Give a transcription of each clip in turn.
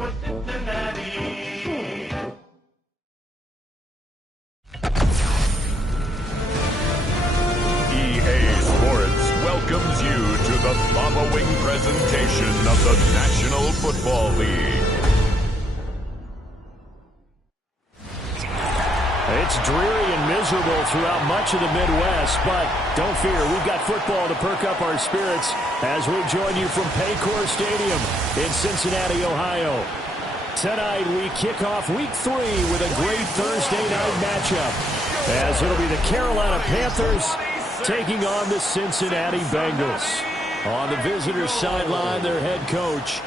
Welcomes you to the following presentation of the National Football League. It's dreary and miserable throughout much of the Midwest, but don't fear, we've got football to perk up our spirits as we join you from Paycor Stadium in Cincinnati, Ohio. Tonight we kick off Week 3 with a great Thursday night matchup, as it'll be the Carolina Panthers taking on the Cincinnati Bengals. On the visitors' sideline, their head coach.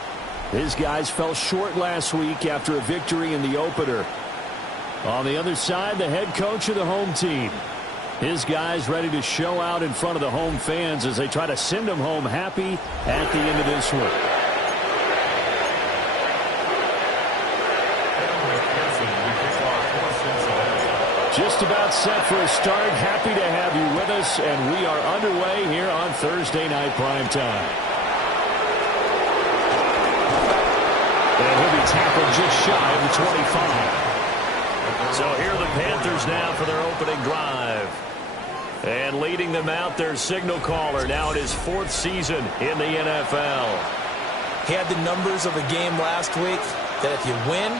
His guys fell short last week after a victory in the opener. On the other side, the head coach of the home team. His guys ready to show out in front of the home fans as they try to send them home happy at the end of this one. Just about set for a start. Happy to have you with us, and we are underway here on Thursday Night Primetime. And he'll be tackled just shy of the 25. So here are the Panthers now for their opening drive. And leading them out, their signal caller, now in his 4th season in the NFL. He had the numbers of a game last week that if you win,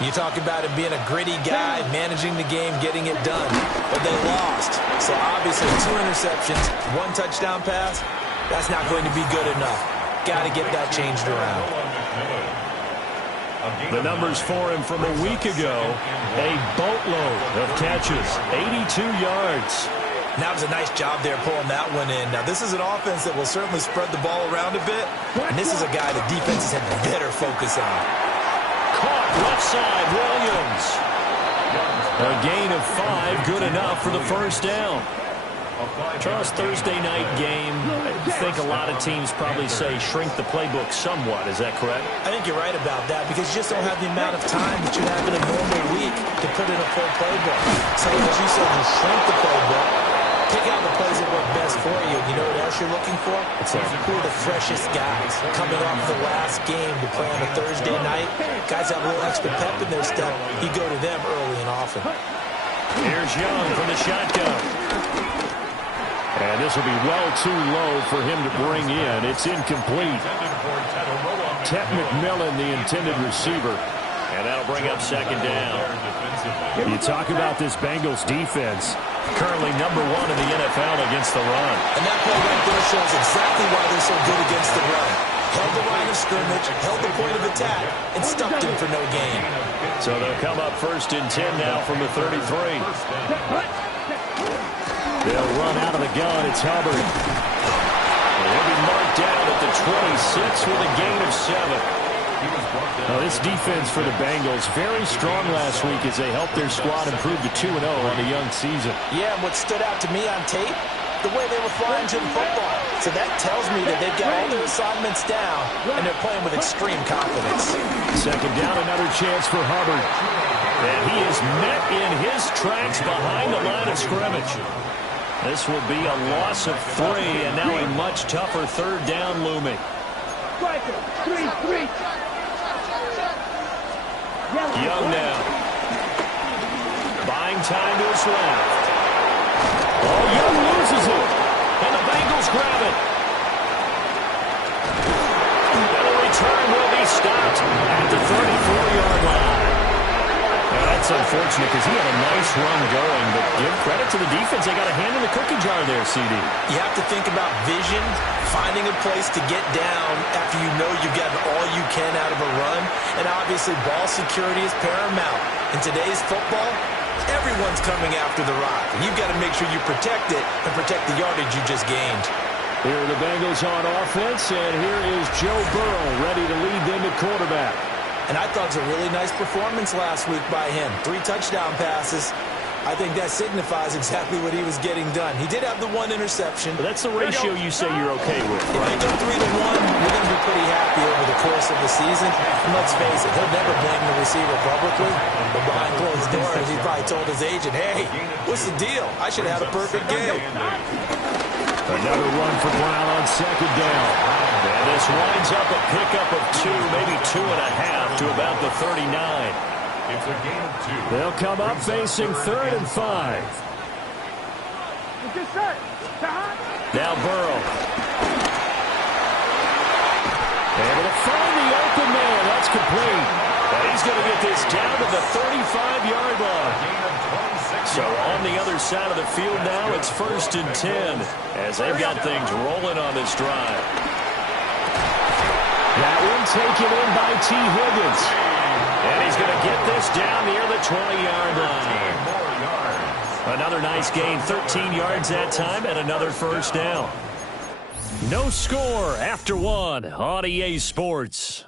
you talk about him being a gritty guy, managing the game, getting it done. But they lost. So obviously 2 interceptions, 1 touchdown pass, that's not going to be good enough. Got to get that changed around. The numbers for him from a week ago, a boatload of catches, 82 yards. That was a nice job there pulling that one in. Now, this is an offense that will certainly spread the ball around a bit. And this is a guy the defenses had better focus on. Caught left side, Williams. A gain of 5, good enough for the first down. Charles, Thursday night game, I think a lot of teams probably say shrink the playbook somewhat. Is that correct? I think you're right about that because you just don't have the amount of time that you have in a normal week to put in a full playbook. So as you said, you shrink the playbook, pick out the plays that work best for you. You know what else you're looking for? It's who are the freshest guys coming off the last game to play on a Thursday night. Guys have a little extra pep in their step. You go to them early and often. Here's Young from the shotgun. And this will be well too low for him to bring in. It's incomplete. Ted McMillan, the intended receiver. And that'll bring up second down. You talk about this Bengals defense. Currently #1 in the NFL against the run. And that play right there shows exactly why they're so good against the run. Held the line of scrimmage, held the point of attack, and stuffed him for no gain. So they'll come up 1st and 10 now from the 33. They'll run out of the gun. It's Hubbard. They'll be marked down at the 26 with a gain of 7. This defense for the Bengals, very strong last week as they helped their squad improve to 2-0 on the young season. Yeah, and what stood out to me on tape, the way they were flying to the football. So that tells me that they've got all their assignments down, and they're playing with extreme confidence. Second down, another chance for Hubbard. And he is met in his tracks behind the line of scrimmage. This will be a loss of 3, and now a much tougher 3rd down looming. Young now. Buying time to his left. Oh, Young loses it. And the Bengals grab it. And the return will be stopped at the 34-yard line. Now, that's unfortunate because he had a nice run going, but give credit to the defense. They got a hand in the cookie jar there, CD. You have to think about vision, finding a place to get down after you know you've gotten all you can out of a run, and obviously ball security is paramount. In today's football, everyone's coming after the rock, and you've got to make sure you protect it and protect the yardage you just gained. Here are the Bengals on offense, and here is Joe Burrow ready to lead them at quarterback. And I thought it was a really nice performance last week by him. 3 touchdown passes. I think that signifies exactly what he was getting done. He did have the 1 interception. But that's the ratio you say you're okay with, right? If they go 3-1, you're going to be pretty happy over the course of the season. And let's face it, he'll never blame the receiver publicly. But behind closed doors, he probably told his agent, hey, what's the deal? I should have had a perfect game. Another run for Brown on second down. And this winds up a pickup of 2, maybe 2.5 to about the 39. It's a gain of 2. They'll come up facing 3rd and 5. Now Burrow. Able to find the open man. That's complete. And he's going to get this down to the 35-yard line. So on the other side of the field now, it's 1st and 10 as they've got things rolling on this drive. That one taken in by T. Higgins. And he's going to get this down near the 20-yard line. Another nice gain, 13 yards that time, and another first down. No score after 1 on EA Sports.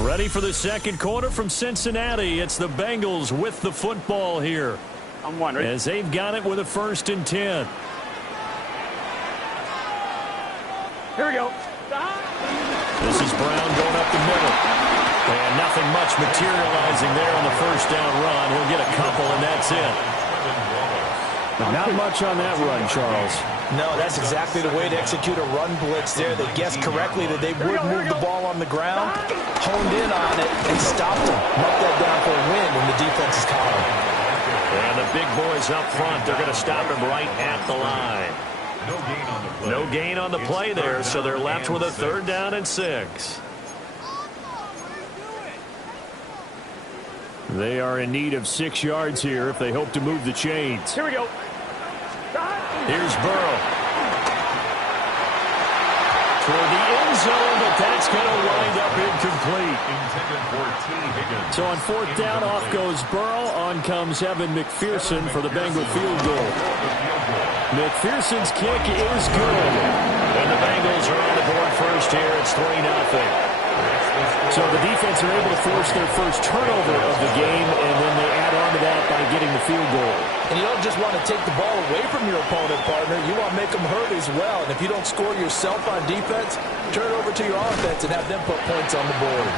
Ready for the second quarter from Cincinnati. It's the Bengals with the football here. I'm wondering. As they've got it with a 1st and 10. Here we go. This is Brown going up the middle. And nothing much materializing there on the first down run. He'll get a couple, and that's it. But not much on that run, Charles. No, that's exactly the way to execute a run blitz there. They guessed correctly that they would move the ball on the ground, honed in on it, and stopped them. Knocked that down for a win in the defense's column. And the big boys up front, they're going to stop him right at the line. No gain on the play there, so they're left with a 3rd down and 6. They are in need of 6 yards here if they hope to move the chains. Here we go. Here's Burrow. Toward the end zone, but that's going to wind up incomplete. So on 4th down, off goes Burrow. On comes Evan McPherson for the Bengal field goal. McPherson's kick is good. And the Bengals are on the board first here. It's 3-0. So the defense are able to force their first turnover of the game, and then they add on to that by getting the field goal. And you don't just want to take the ball away from your opponent, partner. You want to make them hurt as well. And if you don't score yourself on defense, turn it over to your offense and have them put points on the board.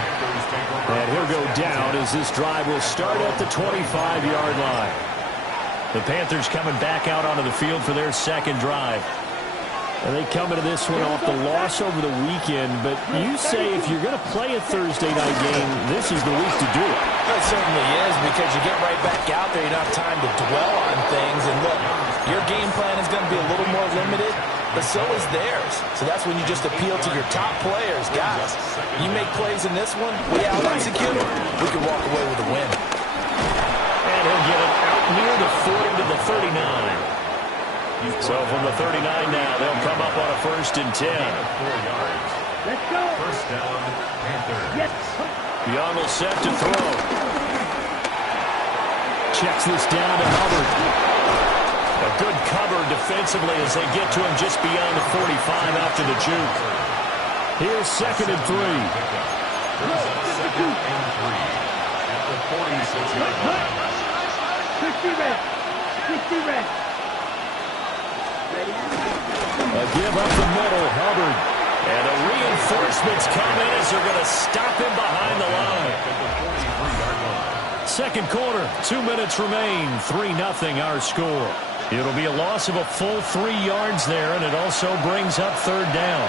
And he'll go down as this drive will start at the 25-yard line. The Panthers coming back out onto the field for their second drive. And they come into this one off the loss over the weekend. But you say if you're going to play a Thursday night game, this is the week to do it. It certainly is, because you get right back out there. You don't have time to dwell on things. And look, your game plan is going to be a little more limited, but so is theirs. So that's when you just appeal to your top players. Guys, you make plays in this one, we out-execute them, we can walk away with a win. And he'll get it out near the 40 to the 39. So from the 39 now, they'll come up on a 1st and 10. 4 yards. Let's go. First down, Panthers. Yes. Young will set to throw. Checks this down to Hubbard. A good cover defensively as they get to him just beyond the 45 after the juke. Here's 2nd and 3. Second and 3 at the 46-yard line. 60 red. 60 red. A give up the middle, Hubbard. And the reinforcements come in as they're going to stop him behind the line. Second quarter, 2 minutes remain. 3-0 our score. It'll be a loss of a full 3 yards there, and it also brings up 3rd down.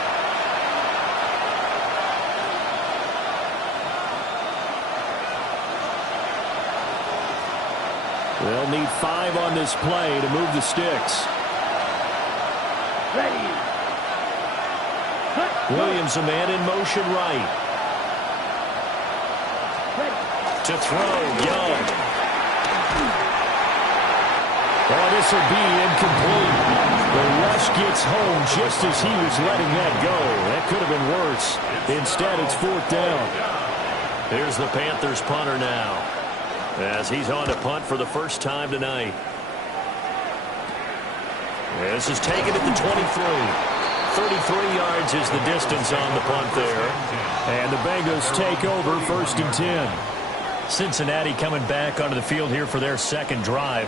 They'll need 5 on this play to move the sticks. Ready. Williams, a man in motion right. To throw, Young. Oh, this will be incomplete. The rush gets home just as he was letting that go. That could have been worse. Instead, it's 4th down. Here's the Panthers punter now, as he's on to punt for the first time tonight. This is taken at the 23. 33 yards is the distance on the punt there. And the Bengals take over 1st and 10. Cincinnati coming back onto the field here for their second drive.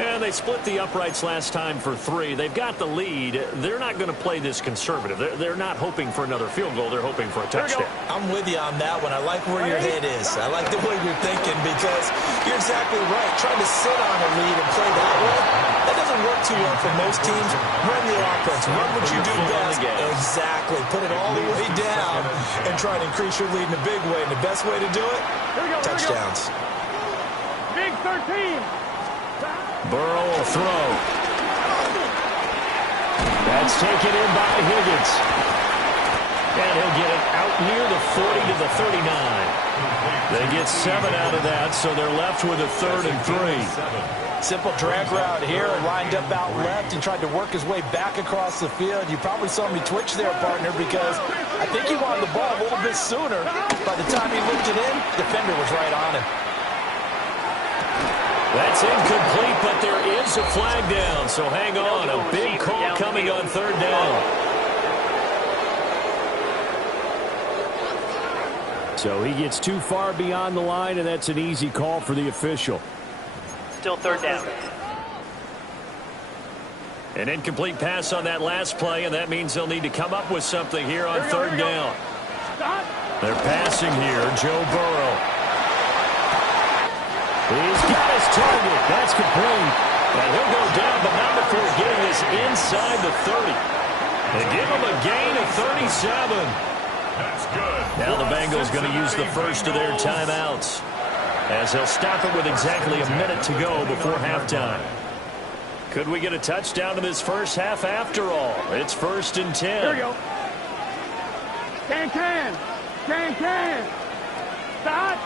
And they split the uprights last time for 3. They've got the lead. They're not going to play this conservative. They're not hoping for another field goal. They're hoping for a touchdown. I'm with you on that one. I like where your head is. I like the way you're thinking because you're exactly right. Trying to sit on a lead and play that way, that doesn't work too well for most teams. Run your offense. Run what you do best. Exactly. Put it all the way down and try to increase your lead in a big way. And the best way to do it, touchdowns. Big 13. Burrow will throw. That's taken in by Higgins. And he'll get it out near the 40 to the 39. They get 7 out of that, so they're left with a 3rd and 3. Simple drag route here, lined up out left and tried to work his way back across the field. You probably saw me twitch there, partner, because I think he wanted the ball a little bit sooner. By the time he looked it in, the defender was right on him. That's incomplete, but there is a flag down, so hang on. A big call coming on 3rd down. So he gets too far beyond the line, and that's an easy call for the official. Still 3rd down. An incomplete pass on that last play, and that means they'll need to come up with something here on 3rd down. They're passing here, Joe Burrow. He's got his target. That's complete. And he'll go down, but not before getting this inside the 30. They give him a gain of 37. That's good. Now the Bengals going to use the first of their timeouts, as they'll stop it with exactly a minute to go before halftime. Could we get a touchdown in this first half after all? It's 1st and 10. Here we go. Can. Stop.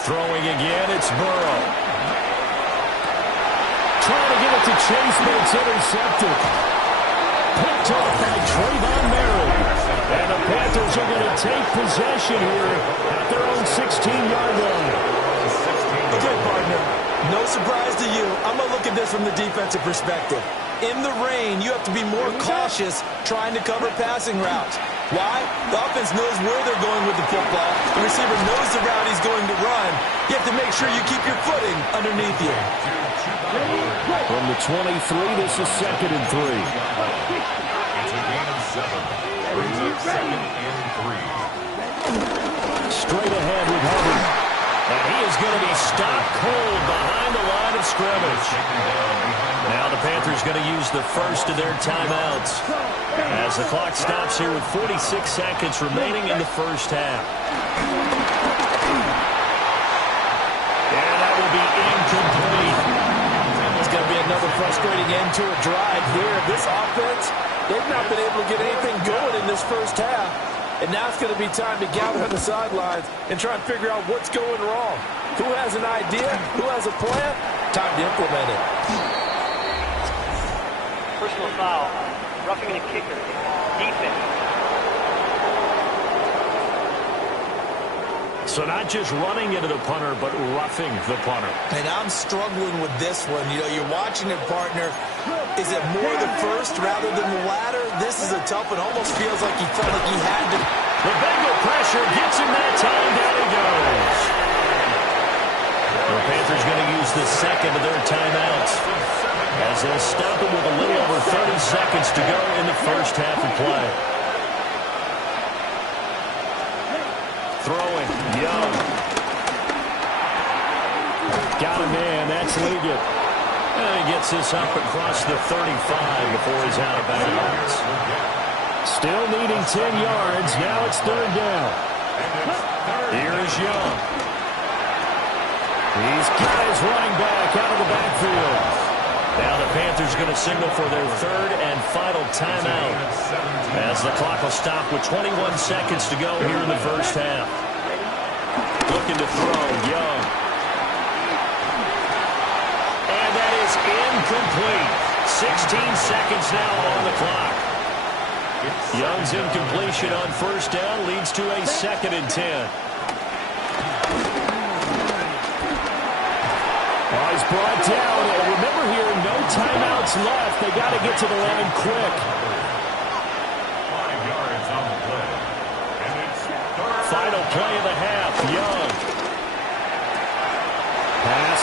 Throwing again, it's Burrow. Trying to get it to Chase, but it's intercepted. Picked off by Trayvon Merrill. And the Panthers are going to take possession here at their own 16-yard line. Okay, partner. No surprise to you. I'm going to look at this from the defensive perspective. In the rain, you have to be more cautious trying to cover passing routes. Why? The offense knows where they're going with the football. The receiver knows the route he's going to run. You have to make sure you keep your footing underneath you. From the 23, this is 2nd and 3. It's a gain of 7. Brings up 2nd and 3. Straight ahead with Hubbard. And he is going to be stopped cold behind the line of scrimmage. Now the Panthers going to use the first of their timeouts, as the clock stops here with 46 seconds remaining in the first half. And that will be incomplete. It's going to be another frustrating end to a drive here. This offense, they've not been able to get anything going in this first half. And now it's going to be time to gather on the sidelines and try and figure out what's going wrong. Who has an idea? Who has a plan? Time to implement it. Personal foul. Roughing the kicker. Defense. So not just running into the punter, but roughing the punter. And I'm struggling with this one. You know, you're watching it, partner. Is it more the first rather than the latter? This is a tough one. Almost feels like he felt like he had to. The Bengal pressure gets him that time. Down he goes. The Panthers going to use the second of their timeouts, as they'll stop it with a little over 30 seconds to go in the first half of play. Throwing, Young. Got a man, that's Liggett. And he gets this up across the 35 before he's out of bounds. Still needing 10 yards, now it's 3rd down. Here is Young. He's got his running back out of the backfield. Now the Panthers going to signal for their 3rd and final timeout, as the clock will stop with 21 seconds to go here in the first half. Looking to throw, Young. And that is incomplete. 16 seconds now on the clock. Young's incompletion on 1st down leads to a 2nd and 10. He's brought down. And remember here, no timeouts left. They got to get to the line quick. 5 yards on the play. And it's 3rd. Final play of the half.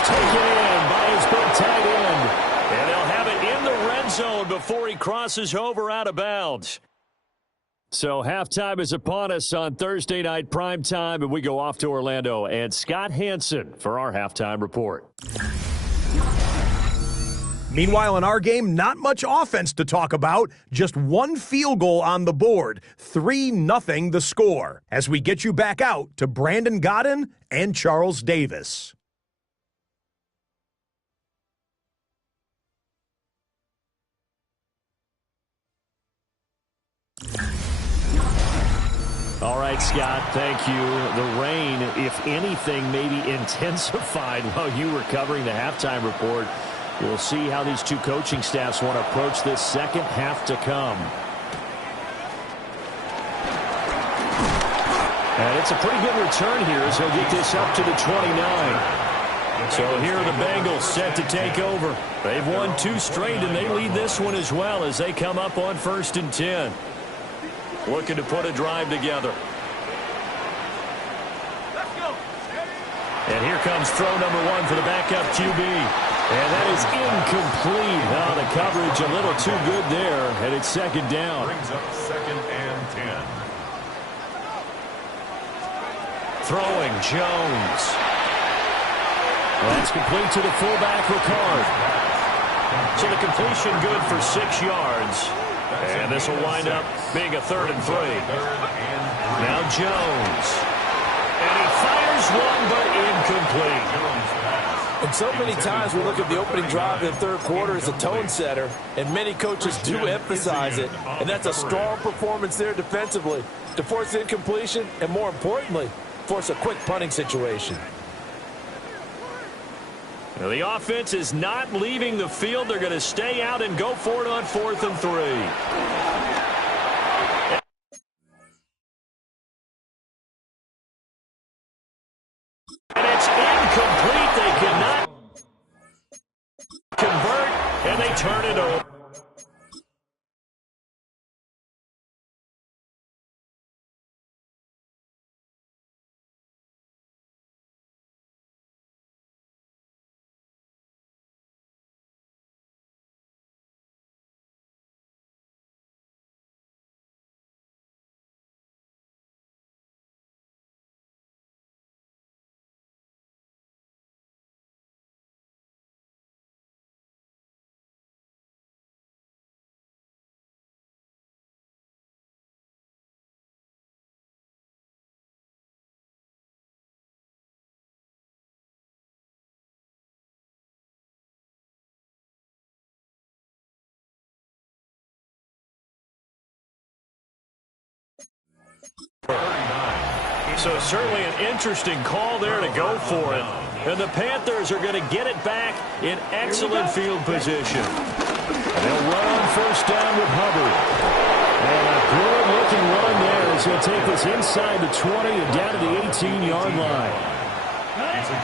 taken in by his big tight end. And they'll have it in the red zone before he crosses over out of bounds. So halftime is upon us on Thursday night primetime, and we go off to Orlando. And Scott Hansen for our halftime report. Meanwhile, in our game, not much offense to talk about. Just one field goal on the board. 3-0 the score. As we get you back out to Brandon Godden and Charles Davis. All right, Scott, thank you. The rain, if anything, maybe intensified while you were covering the halftime report. We'll see how these two coaching staffs want to approach this second half to come. And it's a pretty good return here as he'll get this up to the 29. So here are the Bengals set to take over. They've won 2 straight, and they lead this one as well as they come up on 1st and 10. Looking to put a drive together. And here comes throw number 1 for the backup QB. And that is incomplete. Now the coverage a little too good there, and it's second down. Brings up 2nd and 10. Throwing Jones. That's complete to the fullback Ricard. So the completion good for 6 yards. And this will wind up being a 3rd and 3. Now Jones. And he fires one, but incomplete. And so many times we look at the opening drive in the third quarter as a tone setter, and many coaches do emphasize it. And that's a strong performance there defensively to force incompletion and, more importantly, force a quick punting situation. Now the offense is not leaving the field. They're going to stay out and go for it on 4th and 3. And it's incomplete. They cannot convert, and they turn it over. So certainly an interesting call there to go for it. And the Panthers are going to get it back in excellent field position. And they'll run on 1st down with Hubbard. And a good-looking run there as he'll take this inside the 20 and down to the 18-yard line.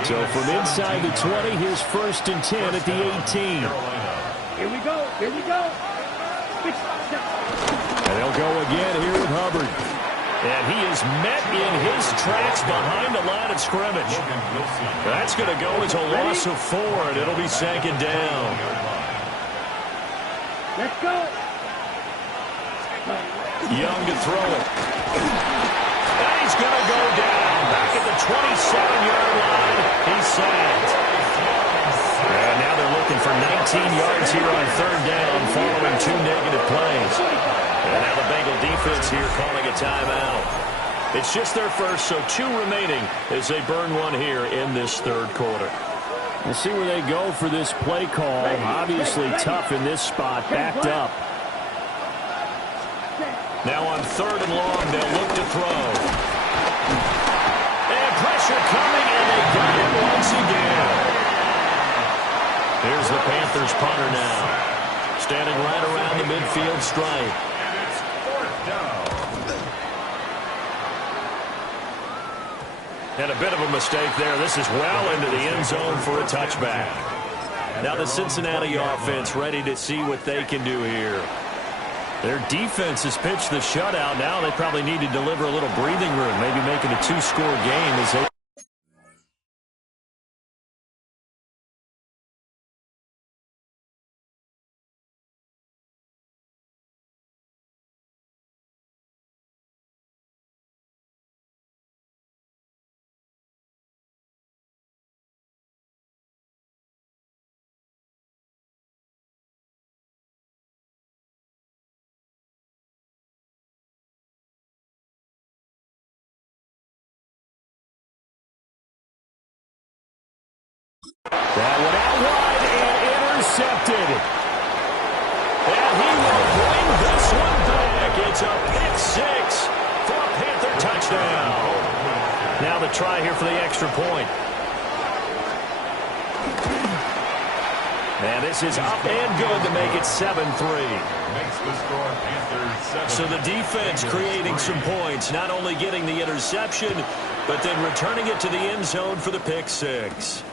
So from inside the 20, here's 1st and 10 at the 18. Here we go. Here we go. And they'll go again here with Hubbard. And he is met in his tracks behind the line of scrimmage. That's going to go as a loss of 4, and it'll be 2nd down. Let's go. Young to throw it. And he's going to go down. Back at the 27-yard line. He's sacked. And now they're looking for 19 yards here on 3rd down following 2 negative plays. And now the Bengal defense here calling a timeout. It's just their first, so 2 remaining as they burn one here in this 3rd quarter. We'll see where they go for this play call. Obviously tough in this spot, backed up. Now on 3rd and long, they'll look to throw. And pressure coming, and they got it once again. Here's the Panthers punter now. Standing right around the midfield stripe. And a bit of a mistake there. This is well into the end zone for a touchback. Now the Cincinnati offense ready to see what they can do here. Their defense has pitched the shutout. Now they probably need to deliver a little breathing room, maybe making a 2-score game as they That one out wide and intercepted. And he will bring this one back. It's a pick six for a Panther touchdown. Now the try here for the extra point. And this is up and good to make it 7-3. Makes the score Panthers 7. So the defense creating some points, not only getting the interception, but then returning it to the end zone for the pick six.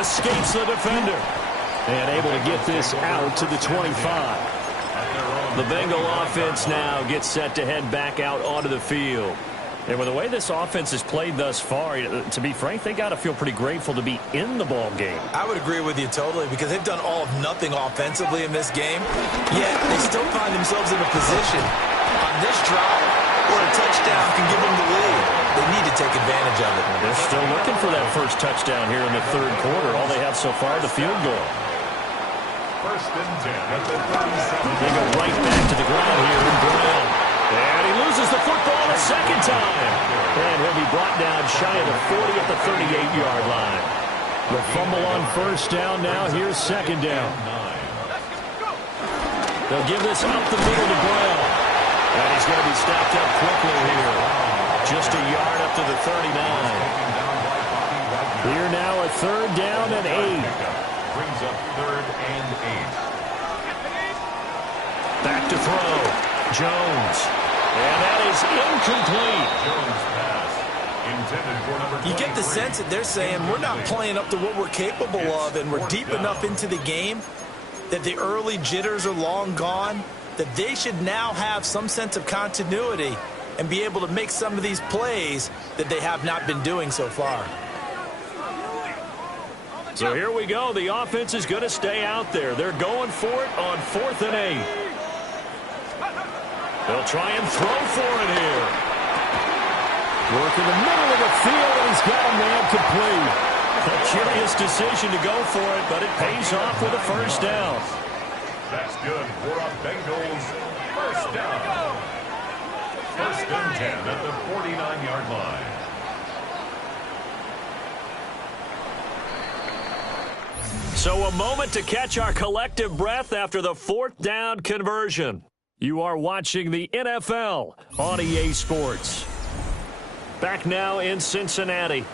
Escapes the defender. And able to get this out to the 25. The Bengal offense now gets set to head back out onto the field. And with the way this offense has played thus far, to be frank, they got to feel pretty grateful to be in the ball game. I would agree with you totally because they've done all of nothing offensively in this game, yet they still find themselves in a position on this drive where a touchdown can give them the lead. They need to take advantage of it. They're still looking for that first touchdown here in the third quarter. All they have so far, the field goal. First and 10 at the 37. They go right back to the ground here in Brown. And he loses the football a second time. And he'll be brought down shy of the 40 at the 38-yard line. The fumble on first down now. Here's second down. They'll give this up the middle to Brown. And he's going to be stopped up quickly here. Just a yard up to the 39. Here now a third down and 8. Brings up third and 8. Back to throw. Jones. And that is incomplete. Jones pass. Intended for number 23. You get the sense that they're saying we're not playing up to what we're capable of, and we're deep enough into the game that the early jitters are long gone, that they should now have some sense of continuity and be able to make some of these plays that they have not been doing so far. So here we go. The offense is going to stay out there. They're going for it on 4th and 8. They'll try and throw for it here. Work in the middle of the field, and he's got a man complete. A curious decision to go for it, but it pays off with a first down. That's good for a Bengals first down. First and 10 at the 49-yard line. So a moment to catch our collective breath after the 4th down conversion. You are watching the NFL on EA Sports. Back now in Cincinnati.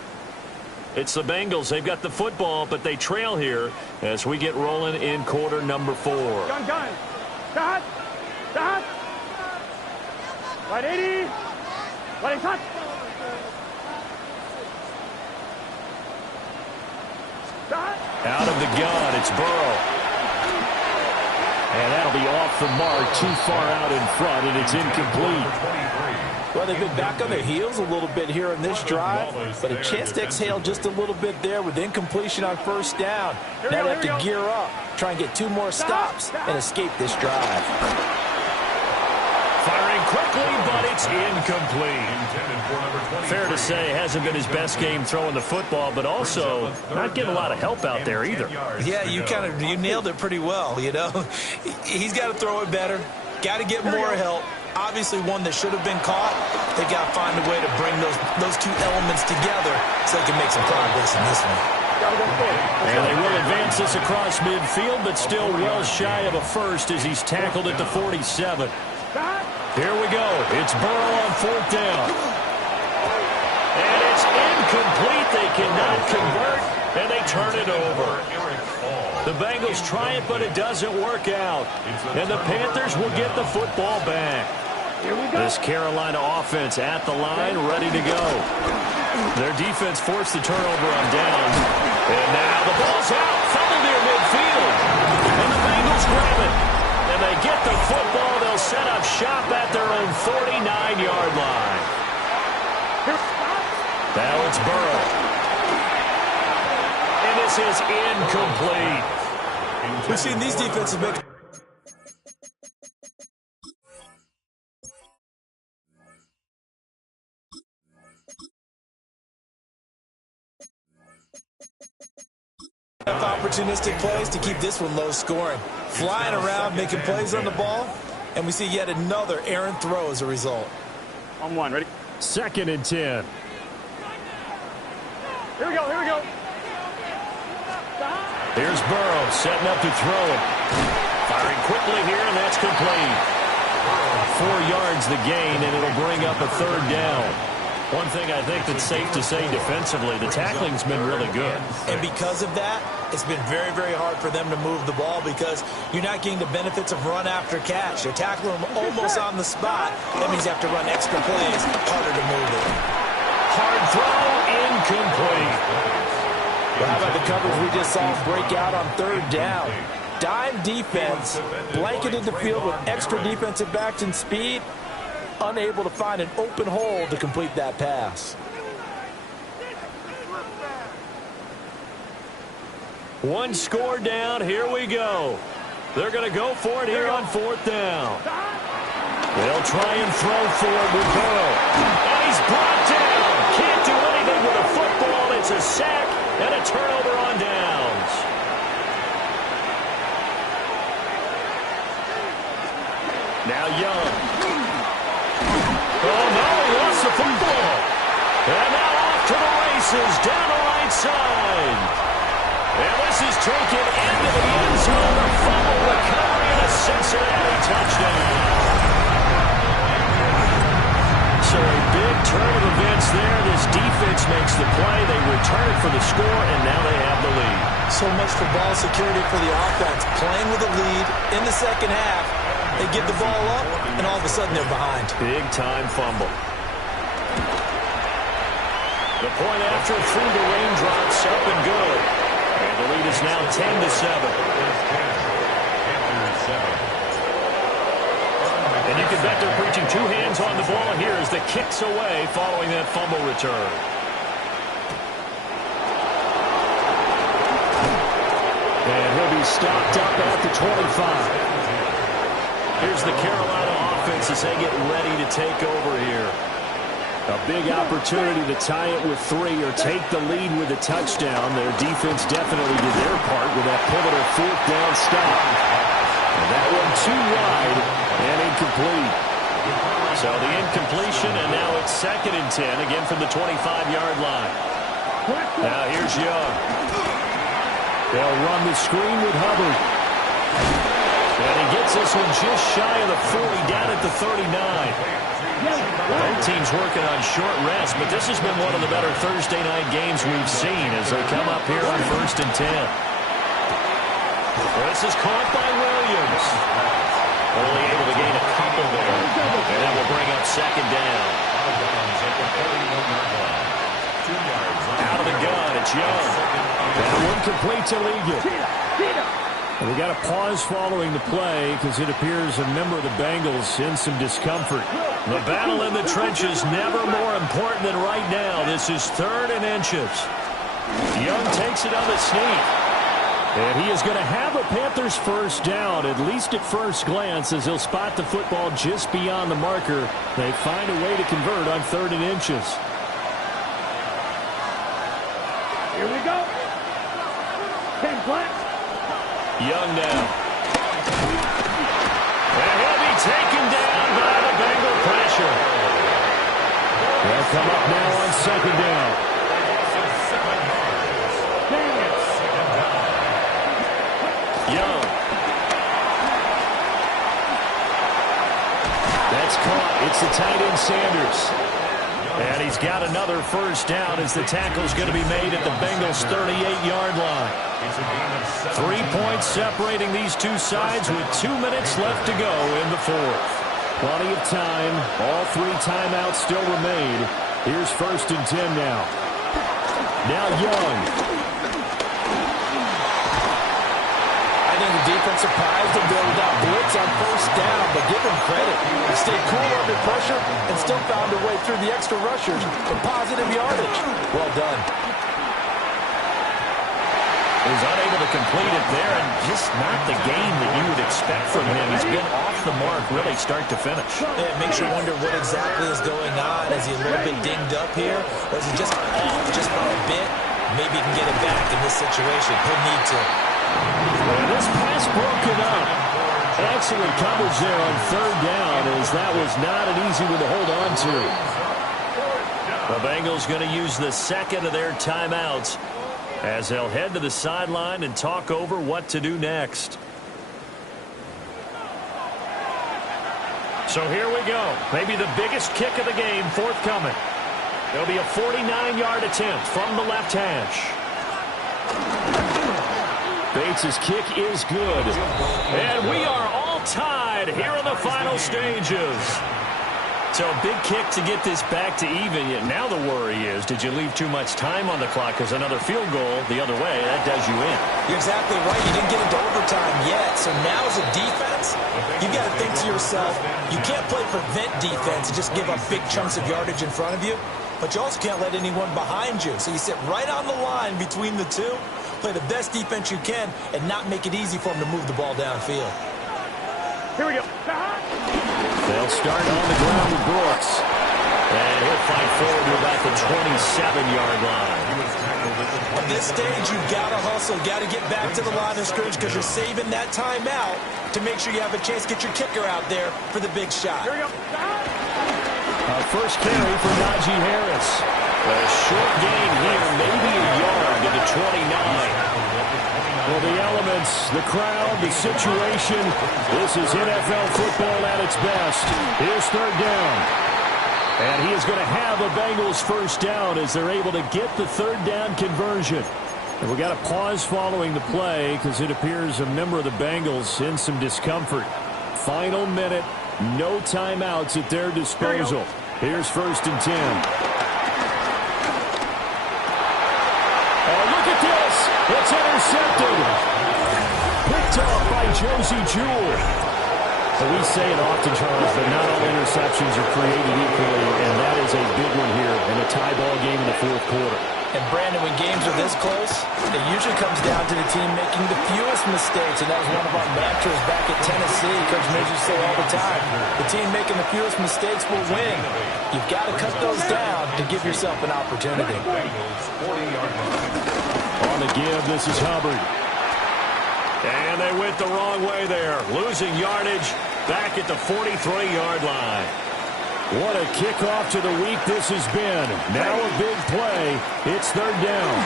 It's the Bengals. They've got the football, but they trail here as we get rolling in quarter number 4. Gun. Start. Right 80. Right cut. Start. Out of the gun, it's Burrow. And that'll be off the mark, too far out in front, and it's incomplete. Well, they've been back on their heels a little bit here in this drive, but a chance to exhale just a little bit there with incompletion on first down. Now they have to gear up, try and get 2 more stops, and escape this drive. Firing quickly, but it's incomplete. Fair to say, hasn't been his best game throwing the football, but also not getting a lot of help out there either. Yeah, you nailed it pretty well, you know. He's got to throw it better, got to get more help. Obviously one that should have been caught. They got to find a way to bring those 2 elements together so they can make some progress in this one. And they will advance this across midfield, but still well shy of a first as he's tackled at the 47. Here we go. It's Burrow on 4th down. And it's incomplete. They cannot convert, and they turn it over. The Bengals try it, but it doesn't work out. And the Panthers will get the football back. This Carolina offense at the line, ready to go. Their defense forced the turnover on downs. And now the ball's out. Fumble near midfield. And the Bengals grab it. And they get the football. They'll set up shop at their own 49-yard line. Now it's Burrow. And this is incomplete. We've seen these defensive make opportunistic plays to keep this one low scoring. Flying around, making plays on the ball, and we see yet another errant throw as a result. On 1, ready? 2nd and 10. Here we go, here we go. Here's Burrow setting up to throw it. Firing quickly here, and that's complete. 4 yards the gain, and it'll bring up a third down. One thing I think that's safe to say defensively, the tackling's been really good. And because of that, it's been very, very hard for them to move the ball because you're not getting the benefits of run after catch. You're tackling them almost on the spot. That means you have to run extra plays, harder to move it. Hard throw, incomplete. Well, how about the coverage we just saw break out on third down? Dime defense, blanketed the field with extra defensive backs and speed, unable to find an open hole to complete that pass. One score down, here we go. They're going to go for it here on fourth down. They'll try and throw for it with Burrow. And he's brought down. Can't do anything with a football. It's a sack and a turnover on downs. Now Young. Oh, no, he lost the football. And now off to the races down the right side. And this is taken into the end zone. A fumble recovery and a Cincinnati touchdown. So a big turn of events there. This defense makes the play. They return it for the score, and now they have the lead. So much for ball security for the offense. Playing with a lead in the second half. They give the ball up, and all of a sudden they're behind. Big-time fumble. The point after through the raindrops, up and good. And the lead is now 10-7. And you can bet they're preaching 2 hands on the ball here as the kick's away following that fumble return. And he'll be stopped up at the 25. Here's the Carolina offense as they get ready to take over here. A big opportunity to tie it with 3 or take the lead with a touchdown. Their defense definitely did their part with that pivotal fourth down stop. And that one too wide and incomplete. So the incompletion, and now it's 2nd and 10, again from the 25-yard line. Now here's Young. They'll run the screen with Hubbard. And he gets this one just shy of the 40, down at the 39. Both teams working on short rest, but this has been one of the better Thursday night games we've seen as they come up here on 1st and 10. This is caught by Williams. Only able to gain a couple there. And that will bring up 2nd down. Out of the gun, it's Young. That one complete to Ligon. And we got a pause following the play because it appears a member of the Bengals in some discomfort. The battle in the trenches never more important than right now. This is 3rd and inches. Young takes it on the sneak. And he is going to have a Panthers first down, at least at first glance, as he'll spot the football just beyond the marker. They find a way to convert on 3rd and inches. Here we go. 10 flat. Young now. And he'll be taken down by the Bengal pressure. They'll come up now on 2nd down. Young. That's caught. It's the tight end Sanders. And he's got another first down as the tackle's going to be made at the Bengals' 38-yard line. 3 points separating these two sides with 2 minutes left to go in the 4th. Plenty of time. All 3 timeouts still remain. Here's 1st and 10 now. Now Young. I think the defense surprised him there without blitz on first down, but give him credit. He stayed cool under pressure and still found a way through the extra rushers for positive yardage. Well done. He's unable to complete it there, and just not the game that you would expect from him. He's been off the mark really start to finish. Yeah, it makes you wonder what exactly is going on. Is he a little bit dinged up here? Or is he just off just for a bit? Maybe he can get it back in this situation. He'll need to. And this pass broken up. Excellent coverage there on 3rd down, as that was not an easy one to hold on to. The Bengals going to use the second of their timeouts as they'll head to the sideline and talk over what to do next. So here we go. Maybe the biggest kick of the game forthcoming. It'll be a 49-yard attempt from the left hash. Bates' kick is good. And we are all tied here in the final stages. So a big kick to get this back to even. Yet now the worry is, did you leave too much time on the clock? Because another field goal the other way, that does you in. You're exactly right. You didn't get into overtime yet. So now as a defense, you've got to think to yourself, you can't play prevent defense and just give up big chunks of yardage in front of you. But you also can't let anyone behind you. So you sit right on the line between the two, play the best defense you can, and not make it easy for them to move the ball downfield. Here we go. They'll start on the ground with Brooks. And he'll fight forward to about the 27-yard line. At this stage, you've got to hustle. Got to get back to the line of scrimmage because you're saving that timeout to make sure you have a chance to get your kicker out there for the big shot. Here we go. First carry for Najee Harris. A short gain here, maybe a yard to the 29. Well, the elements, the crowd, the situation, this is NFL football at its best. Here's third down. And he is going to have a Bengals first down as they're able to get the third down conversion. And we got a pause following the play because it appears a member of the Bengals in some discomfort. Final minute, no timeouts at their disposal. Here's 1st and 10. Oh, look at this. It's intercepted. Picked off by Josie Jewell. But we say it often, Charles, that not all interceptions are created equally, and that is a big one here in a tie ball game in the fourth quarter. And, Brandon, when games are this close, it usually comes down to the team making the fewest mistakes, and that was one of our mantras back at Tennessee. Coach Mills used to say all the time, the team making the fewest mistakes will win. You've got to cut those down to give yourself an opportunity. On the give, this is Hubbard. And they went the wrong way there, losing yardage back at the 43-yard line. What a kickoff to the week this has been. Now a big play. It's third down.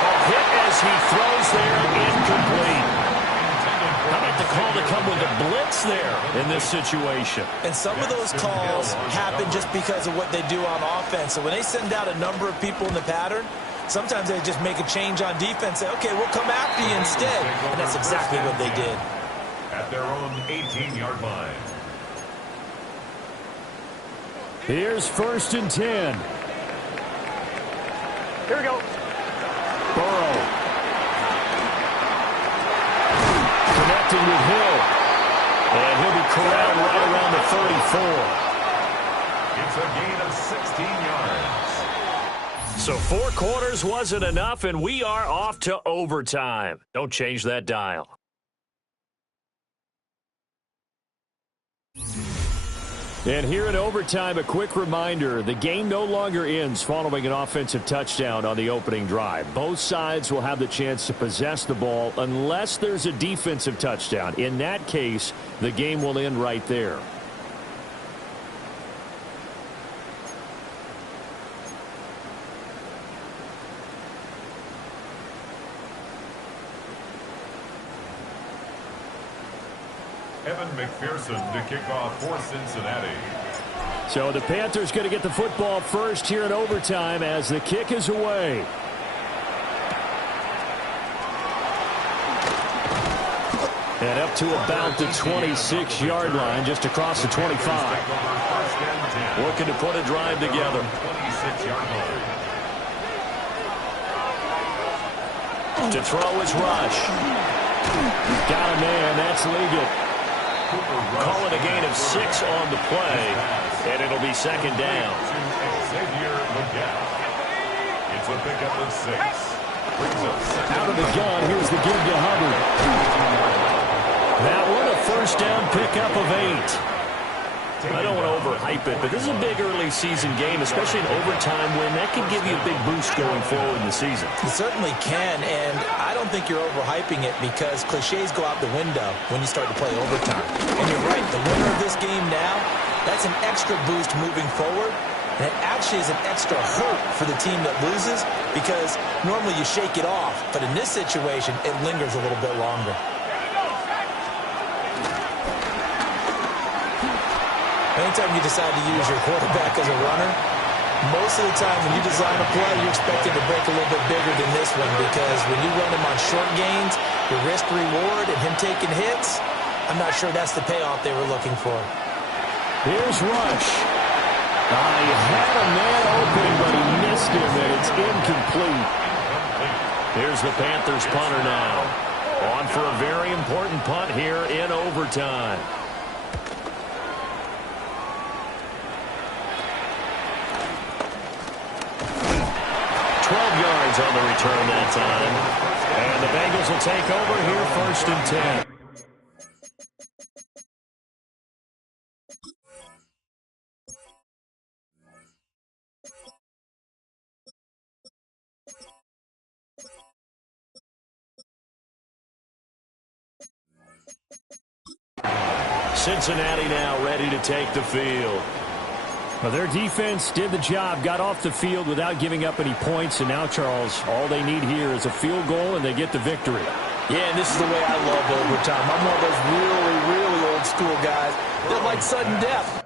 A hit as he throws there, incomplete. How about the call to come with a blitz there in this situation? And some of those calls happen just because of what they do on offense. So when they send out a number of people in the pattern, sometimes they just make a change on defense. Say, okay, we'll come after you instead. And that's exactly what they did. At their own 18-yard line. Here's 1st and 10. Here we go. Burrow. Connecting with Hill. And he'll be corralled right around the 34. It's a gain of 16 yards. So 4 quarters wasn't enough, and we are off to overtime. Don't change that dial. And here in overtime, a quick reminder, the game no longer ends following an offensive touchdown on the opening drive. Both sides will have the chance to possess the ball unless there's a defensive touchdown. In that case, the game will end right there. Evan McPherson to kick off for Cincinnati. So the Panthers going to get the football first here in overtime as the kick is away. And up to about the 26-yard line, just across the 25. Looking to put a drive together. 26-yard line. To throw is Rush. Got a man, that's Liggett. Call it a gain of 6 on the play, and it'll be second down. It's a pickup of 6. Out of the gun, here's the give to Hubbard. That one, a first down pickup of 8. I don't want to overhype it, but this is a big early season game, especially in overtime win. That can give you a big boost going forward in the season. It certainly can, and I don't think you're overhyping it because cliches go out the window when you start to play overtime. And you're right, the winner of this game now That's an extra boost moving forward. And it actually is an extra hurt for the team that loses because normally you shake it off. But in this situation, it lingers a little bit longer. Anytime you decide to use your quarterback as a runner, most of the time when you design a play, you're expected to break a little bit bigger than this one because when you run him on short gains, your risk-reward and him taking hits, I'm not sure that's the payoff they were looking for. Here's Rush. He had a man open, but he missed him, and it's incomplete. Here's the Panthers punter now. On for a very important punt here in overtime. 12 yards on the return that time. And the Bengals will take over here 1st and 10. Cincinnati now ready to take the field. Well, their defense did the job, got off the field without giving up any points, and now, Charles, all they need here is a field goal, and they get the victory. Yeah, and this is the way I love overtime. I'm one of those really, really old school guys that like sudden death.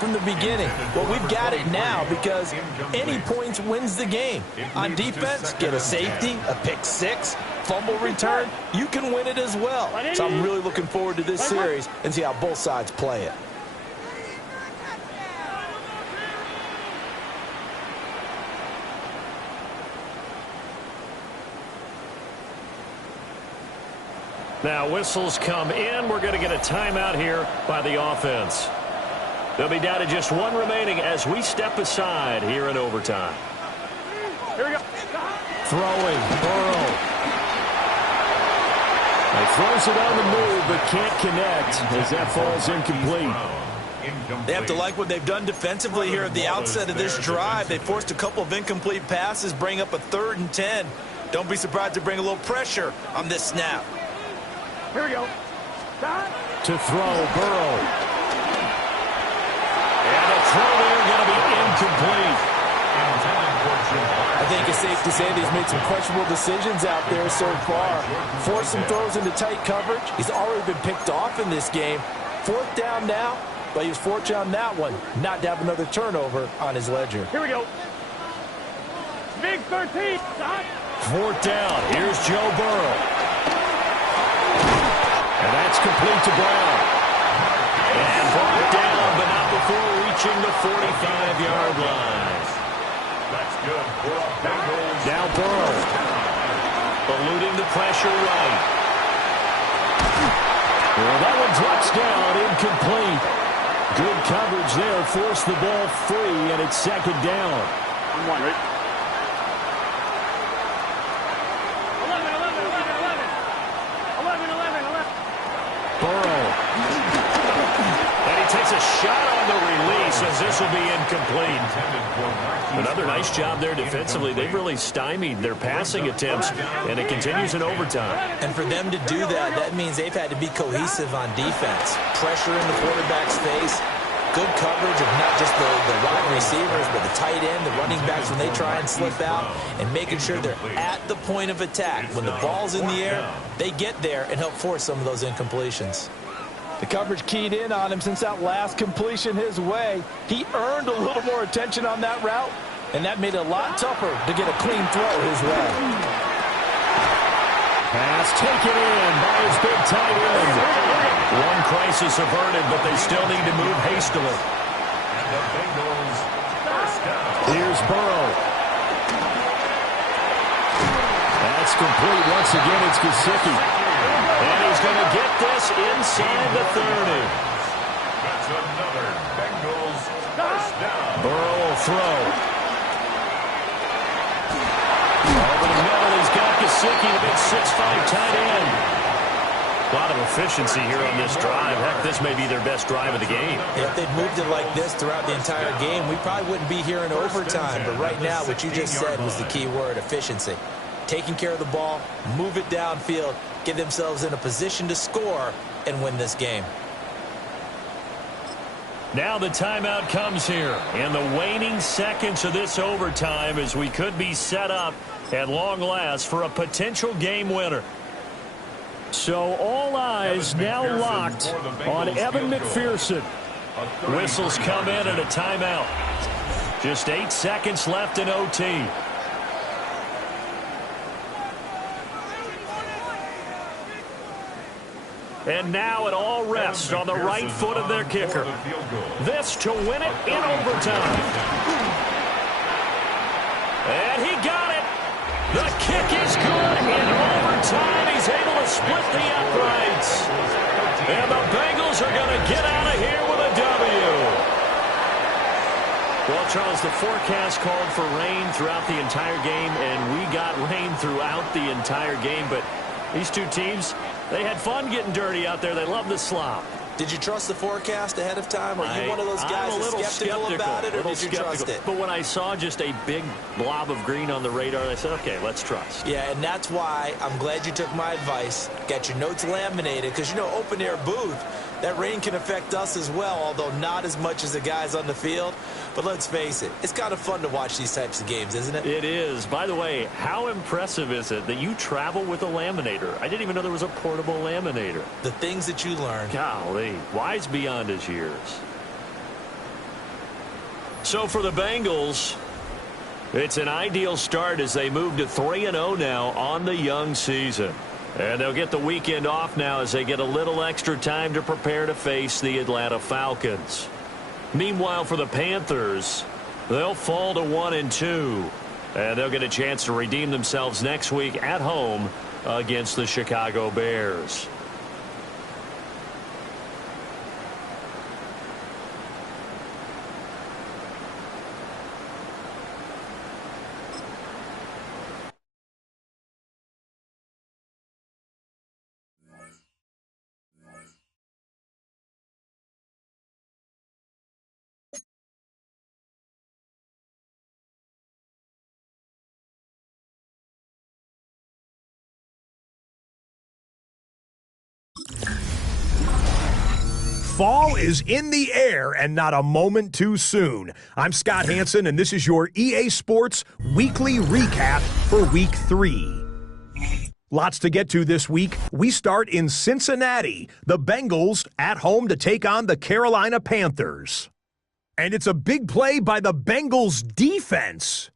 From the beginning. Well, we've got it now because any points wins the game. On defense, get a safety, a pick six, fumble return, you can win it as well. So I'm really looking forward to this series and see how both sides play it. Now whistles come in. We're going to get a timeout here by the offense. They'll be down to just one remaining as we step aside here in overtime. Here we go. Throwing, Burrow. He throws it on the move, but can't connect as that falls incomplete. They have to like what they've done defensively here at the outset of this drive. They forced a couple of incomplete passes, bring up a 3rd and 10. Don't be surprised to bring a little pressure on this snap. Here we go. To throw, Burrow. And the throw there going to be incomplete. I think it's safe to say that he's made some questionable decisions out there so far. Forced some throws into tight coverage. He's already been picked off in this game. 4th down now, but he was fortunate on that one not to have another turnover on his ledger. Here we go. Big 13. 4th down. Here's Joe Burrow. And that's complete to Brown. And brought down, but not before reaching the 45-yard line. That's good for a Bengals. Now Burrow. Eluding the pressure right. Well, that one drops down, incomplete. Good coverage there, forced the ball free, and it's 2nd down. 1, right? 11. Burrow. And he takes a shot on the release as this will be incomplete. Another nice job there defensively. They've really stymied their passing attempts, and it continues in overtime. And for them to do that, that means they've had to be cohesive on defense. Pressure in the quarterback's face. Good coverage of not just the wide receivers, but the tight end, the running backs when they try and slip out, and making sure they're at the point of attack. When the ball's in the air, they get there and help force some of those incompletions. The coverage keyed in on him since that last completion his way. He earned a little more attention on that route, and that made it a lot tougher to get a clean throw his way. Pass taken in by his big tight end. One crisis averted, but they still need to move hastily. And the Bengals first down. Here's Burrow. That's complete. Once again, it's Gesicki. And he's going to get this inside the 30. That's another Bengals first down. Burrow will throw. Over the middle, he's got Gesicki, the big 6'5" tight end. A lot of efficiency here on this drive. Heck, this may be their best drive of the game. Yeah, if they'd moved it like this throughout the entire game, we probably wouldn't be here in overtime. But right now, what you just said was the key word, efficiency. Taking care of the ball, move it downfield, get themselves in a position to score, and win this game. Now the timeout comes here in the waning seconds of this overtime as we could be set up at long last for a potential game winner. So all eyes now locked on Evan McPherson. Whistles come in at a timeout. Just 8 seconds left in OT. And now it all rests on the right foot of their kicker. This to win it in overtime. And he got it. The kick is good in overtime. He's able to split the uprights. And the Bengals are going to get out of here with a W. Well, Charles, the forecast called for rain throughout the entire game, and we got rain throughout the entire game. But these two teams, they had fun getting dirty out there. They love the slop. Did you trust the forecast ahead of time? Are you one of those guys that's skeptical about it, or did you trust it? But when I saw just a big blob of green on the radar, I said, okay, let's trust. Yeah, and that's why I'm glad you took my advice. Got your notes laminated, because, you know, open-air booth, that rain can affect us as well, although not as much as the guys on the field. But let's face it, it's kind of fun to watch these types of games, isn't it? It is. By the way, how impressive is it that you travel with a laminator? I didn't even know there was a portable laminator. The things that you learn. Golly, wise beyond his years. So for the Bengals, it's an ideal start as they move to 3-0 now on the young season. And they'll get the weekend off now as they get a little extra time to prepare to face the Atlanta Falcons. Meanwhile, for the Panthers, they'll fall to 1-2. And they'll get a chance to redeem themselves next week at home against the Chicago Bears. Fall is in the air and not a moment too soon. I'm Scott Hansen, and this is your EA Sports Weekly Recap for Week 3. Lots to get to this week. We start in Cincinnati. The Bengals at home to take on the Carolina Panthers. And it's a big play by the Bengals defense.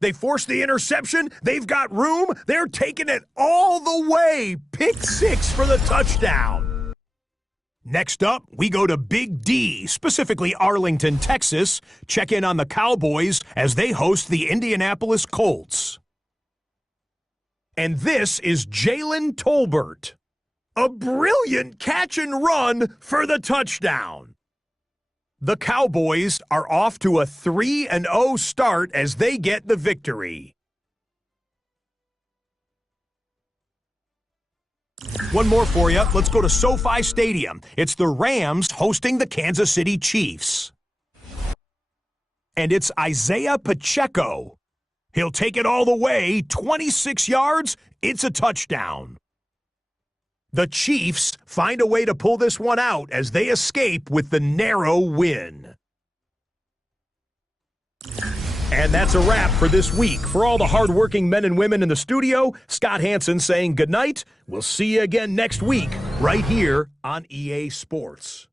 They force the interception. They've got room. They're taking it all the way. Pick 6 for the touchdown. Next up, we go to Big D, specifically Arlington, Texas. Check in on the Cowboys as they host the Indianapolis Colts. And this is Jalen Tolbert. A brilliant catch and run for the touchdown. The Cowboys are off to a 3-0 start as they get the victory. One more for you. Let's go to SoFi Stadium. It's the Rams hosting the Kansas City Chiefs. And it's Isaiah Pacheco. He'll take it all the way, 26 yards, it's a touchdown. The Chiefs find a way to pull this one out as they escape with the narrow win. And that's a wrap for this week. For all the hardworking men and women in the studio, Scott Hansen saying goodnight. We'll see you again next week, right here on EA Sports.